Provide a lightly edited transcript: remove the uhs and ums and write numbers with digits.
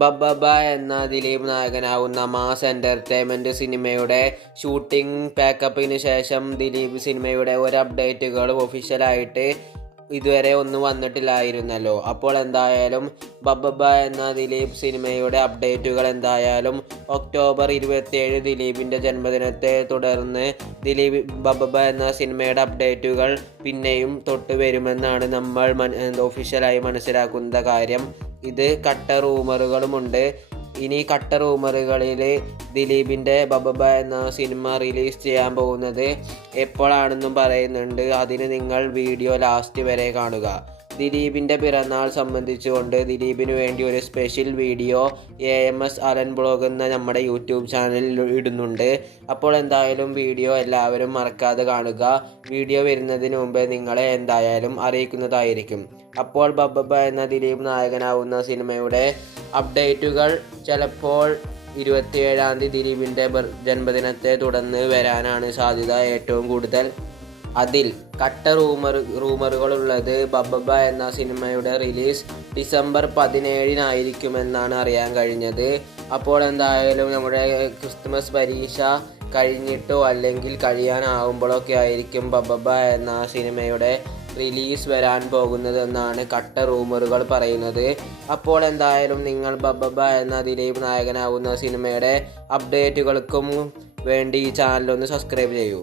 ബബ്ബബ എന്ന Dileep നായകനാവുന്ന mass entertainment സിനിമയുടെ shooting പാക്കപ്പിന് ശേഷം ദിലീപ് സിനിമയുടെ ഒരു അപ്ഡേറ്റുകളും ഒഫീഷ്യലായിട്ട് ഇതുവരെ ഒന്നും വന്നിട്ടില്ലായിരുന്നല്ലോ. അപ്പോൾ എന്തായാലും ബബ്ബബ എന്ന ദിലീപ് സിനിമയുടെ അപ്ഡേറ്റുകൾ എന്തായാലും ഒക്ടോബർ 27 ദിലീപിൻ്റെ ജന്മദിനത്തെ തുടർന്ന് ബബ്ബബ എന്ന സിനിമയുടെ അപ്ഡേറ്റുകൾ പിന്നെയും തൊട്ട് വരുമെന്നാണ് നമ്മൾ ഒഫീഷ്യലായി മനസ്സിലാക്കുന്ന കാര്യം. ഇത് കട്ട റൂമറുകളുമുണ്ട്. ഇനി കട്ട റൂമറുകളിൽ ദിലീപിൻ്റെ ബബ്ബബ എന്ന സിനിമ റിലീസ് ചെയ്യാൻ പോകുന്നത് എപ്പോഴാണെന്നും പറയുന്നുണ്ട്. അതിന് നിങ്ങൾ വീഡിയോ ലാസ്റ്റ് വരെ കാണുക. ദിലീപിൻ്റെ പിറന്നാൾ സംബന്ധിച്ചുകൊണ്ട് ദിലീപിന് വേണ്ടി ഒരു special video AMS Alan blog എന്ന നമ്മുടെ യൂട്യൂബ് ചാനലിൽ ഇടുന്നുണ്ട്. അപ്പോൾ എന്തായാലും വീഡിയോ എല്ലാവരും മറക്കാതെ കാണുക. വീഡിയോ വരുന്നതിന് മുമ്പേ നിങ്ങളെ എന്തായാലും അറിയിക്കുന്നതായിരിക്കും. അപ്പോൾ ബബ്ബബ എന്ന ദിലീപ് നായകനാവുന്ന സിനിമയുടെ അപ്ഡേറ്റുകൾ ചിലപ്പോൾ 27-ാം തീയതി ദിലീപിൻ്റെ ജന്മദിനത്തെ തുടർന്ന് വരാനാണ് സാധ്യത ഏറ്റവും കൂടുതൽ. അതിൽ കട്ട റൂമറുകളുള്ളത് ബബ്ബബ എന്ന സിനിമയുടെ റിലീസ് ഡിസംബർ 17-നായിരിക്കുമെന്നാണ് അറിയാൻ കഴിഞ്ഞത്. അപ്പോൾ എന്തായാലും നമ്മുടെ ക്രിസ്മസ് പരീക്ഷ കഴിഞ്ഞിട്ടോ അല്ലെങ്കിൽ കഴിയാനാവുമ്പോഴൊക്കെ ആയിരിക്കും ബബ്ബബ എന്ന സിനിമയുടെ റിലീസ് വരാൻ പോകുന്നതെന്നാണ് കട്ട റൂമറുകൾ പറയുന്നത്. അപ്പോൾ എന്തായാലും നിങ്ങൾ ബബ്ബബ എന്ന ദിലീപ് നായകനാവുന്ന സിനിമയുടെ അപ്ഡേറ്റുകൾക്കും വേണ്ടി ഈ ചാനലൊന്ന് സബ്സ്ക്രൈബ് ചെയ്യൂ.